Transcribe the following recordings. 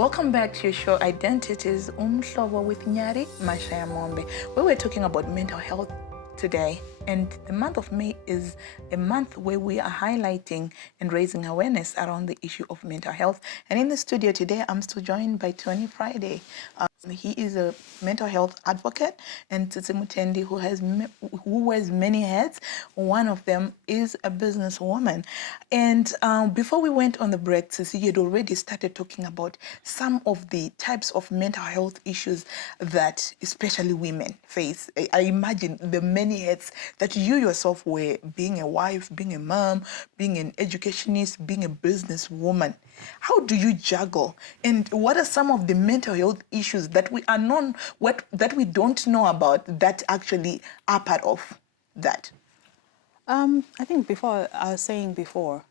Welcome back to your show Identities Umhlobo with Nyari Mashayamombe, where we're talking about mental health today. And the month of May is a month where we are highlighting and raising awareness around the issue of mental health. And in the studio today, I'm still joined by Tony Friday. He is a mental health advocate, and Tsitsi Mutendi, who wears many hats. One of them is a businesswoman. And before we went on the break, Tsitsi, you had already started talking about some of the types of mental health issues that especially women face. I imagine the many hats that you yourself wear, being a wife, being a mom, being an educationist, being a businesswoman. How do you juggle? And what are some of the mental health issues that we are that we don't know about that actually are part of that? I think I was saying before,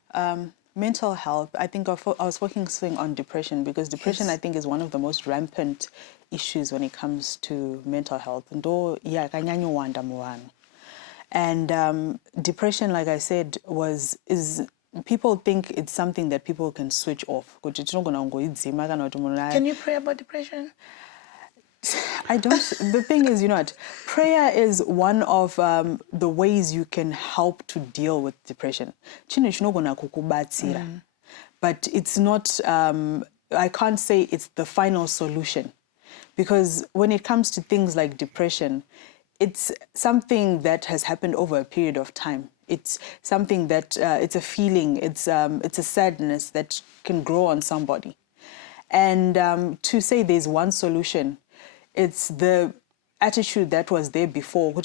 mental health, I think I was focusing on depression because depression, yes, I think is one of the most rampant issues when it comes to mental health. And depression, like I said, is people think it's something that people can switch off. Can you pray about depression? I don't. The thing is, prayer is one of the ways you can help to deal with depression. But it's not, I can't say it's the final solution. Because when it comes to things like depression, it's something that has happened over a period of time. It's something that, it's a feeling, it's a sadness that can grow on somebody. And to say there's one solution, it's the attitude that was there before. You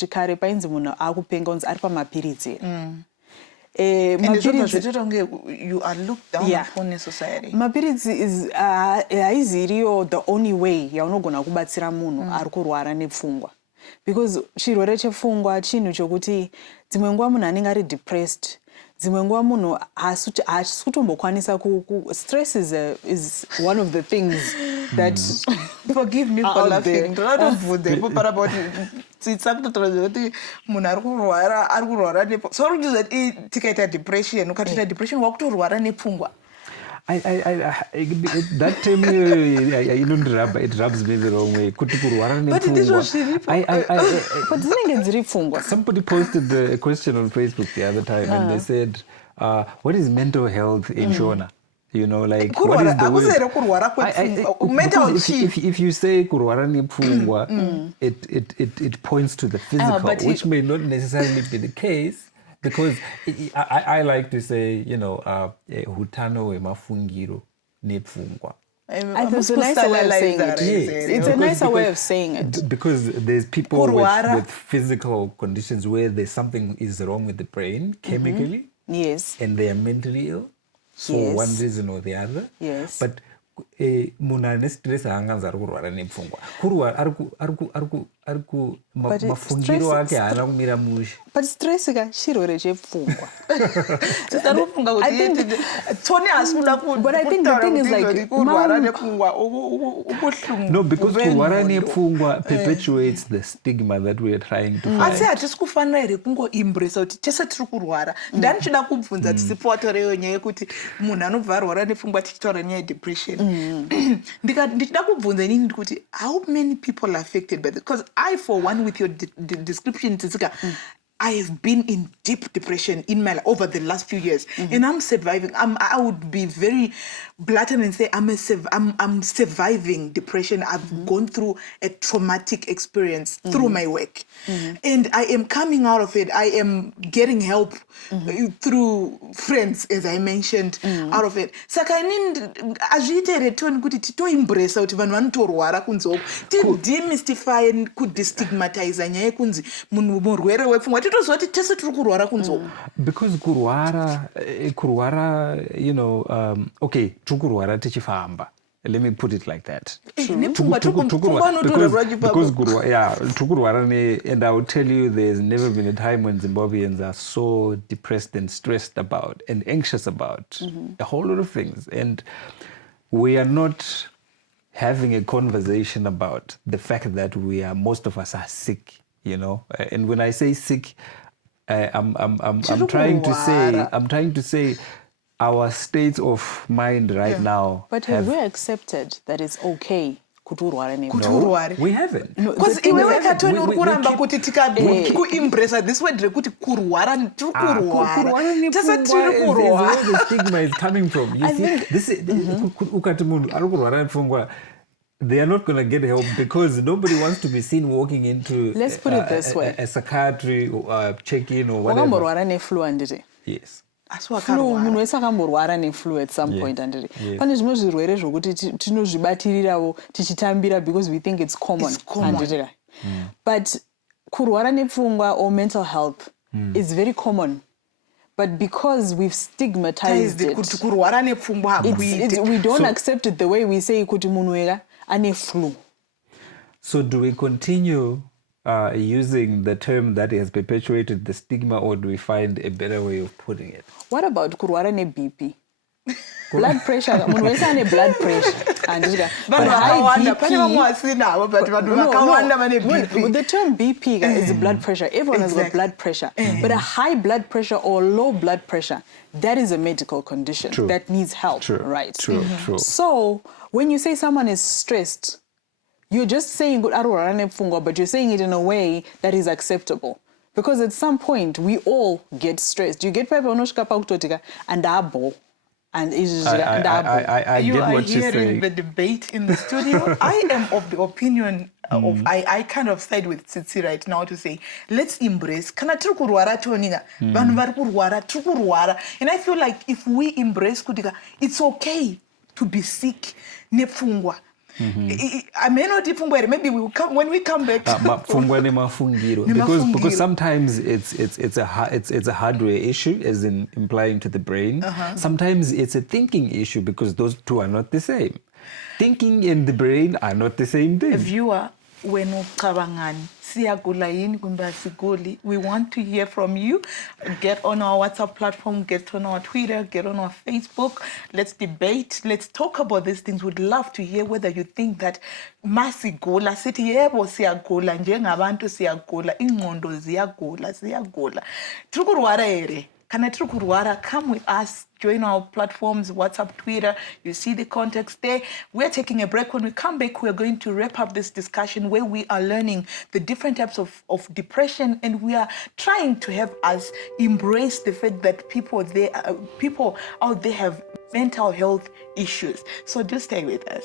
are looked down upon in society. Mapiritsi is the only way you're not going to kubatsira munhu ari kurwara nepfungwa. Because chirwere chepfungwa chinhu chokuti dzimwe nguva munhu anenge ari depressed, dzimwe nguva munhu haasi kutombokwanisa stress is one of the things that forgive me for laughing. Tikaita depression, ukatoita depression wakutorwara nepfungwa. That term, it rubs me the wrong way. Somebody posted a question on Facebook the other time, and they said, what is mental health in Shona? Like, what is the word? If you say kurwara nepfungwa, it points to the physical, which may not necessarily be the case. Because I like to say, hutano wemafungiro nepfungwa. It's a nicer way of saying it. It's a nicer way of saying it. Because there's people with physical conditions where there's something is wrong with the brain chemically. Yes. And they are mentally ill for one reason or the other. Yes. But munhu ane stress haanganzi ari kurwara nepfungwa. Mafungiro ake haana kumira mushe. But stress chirwere chepfungwa. But I think the thing is like no, because kurwara nepfungwa perpetuates the stigma that we are trying to fight. Asi hatisi kufanira here kungoimbresa kuti tese tiri kurwara. Ndani chida kubvunza tisipotore nyaya yekuti munhu anobva arwara nepfungwa tichitaura nyaya yedepression. Ndichida kubvunza inini kuti how many people are affected by this? Because I, for one, with your description, Tsitsika, I have been in deep depression in my life over the last few years, and I'm surviving. I would be very blatant and say I'm surviving depression. I've gone through a traumatic experience through my work, and I am coming out of it. I am getting help through friends, as I mentioned, out of it. Saka inini azviitere toni kuti titoimbresa kuti vanhu vanotorwara kunze uko demystify and kudestigmatize nyaya yekunzi munhu murwere wepfungwa titozoti tese tiri kurwara kunze uko. Because kurwara okay, tukurwara tichifamba. Let me put it like that. Because and I will tell you, there's never been a time when Zimbabweans are so depressed and stressed about and anxious about a whole lot of things. And we are not having a conversation about the fact that most of us are sick, And when I say sick, I'm trying to say our states of mind right now. But have we accepted that it's okay kuturwara ne? Kuturware. We haven't. Because iwewe katoni uri kuramba kuti kuimpresa this word rekuti kurwara tiri kurwara tese tiri kurwara. Where the stigma is coming from. You see, this is ukati munhu ari kurwara nepfungwa. They are not going to get help because nobody wants to be seen walking into Let's put it this way. A psychiatry or check-in or whatever. Wakamborwara neflu anditi. Yes. Flu munhu wese akamborwara neflu at some point anditi. Pane zvimwe zvirwere zvokuti tinozvibatirirawo tichitambira because we think it's common. Anditi. But kurwara nepfungwa or mental health is very common. But because we've stigmatized it, we don't accept it the way we say kuti munhu ega ane flu. So do we continue using the term that has perpetuated the stigma, or do we find a better way of putting it? What about kurwara ne BP? Blood pressure, munhu wese ane blood pressure. But high BP, the term BP is blood pressure. Everyone has got blood pressure. But a high blood pressure or low blood pressure, that is a medical condition that needs help, right? True. So when you say someone is stressed, you're just saying but you're saying it in a way that is acceptable. Because at some point, we all get stressed. You get people and abo. And I you get are what you're hearing saying. the debate in the studio. I am of the opinion of I kind of side with Tsitsi right now to say let's embrace. Kana tiri kurwara toninga vanhu vari kurwara tiri kurwara, and I feel like if we embrace kutika, it's okay to be sick nepfungwa. I may not even maybe we will come when we come back. Because sometimes it's a hardware issue, as in implying to the brain. Sometimes it's a thinking issue because those two are not the same. Thinking and the brain are not the same thing. Viewer, when we want to hear from you. Get on our WhatsApp platform, get on our Twitter, get on our Facebook. Let's debate. Let's talk about these things. We'd love to hear whether you think that masigula sithi yebo siyagula njengabantu siyagula ingqondo ziyagula tiri kurwara ere kana tiri kurwara, come with us. Join our platforms, WhatsApp, Twitter. You see the context there. We're taking a break. When we come back, we're going to wrap up this discussion where we are learning the different types of depression, and we are trying to have us embrace the fact that people out there have mental health issues. So just stay with us.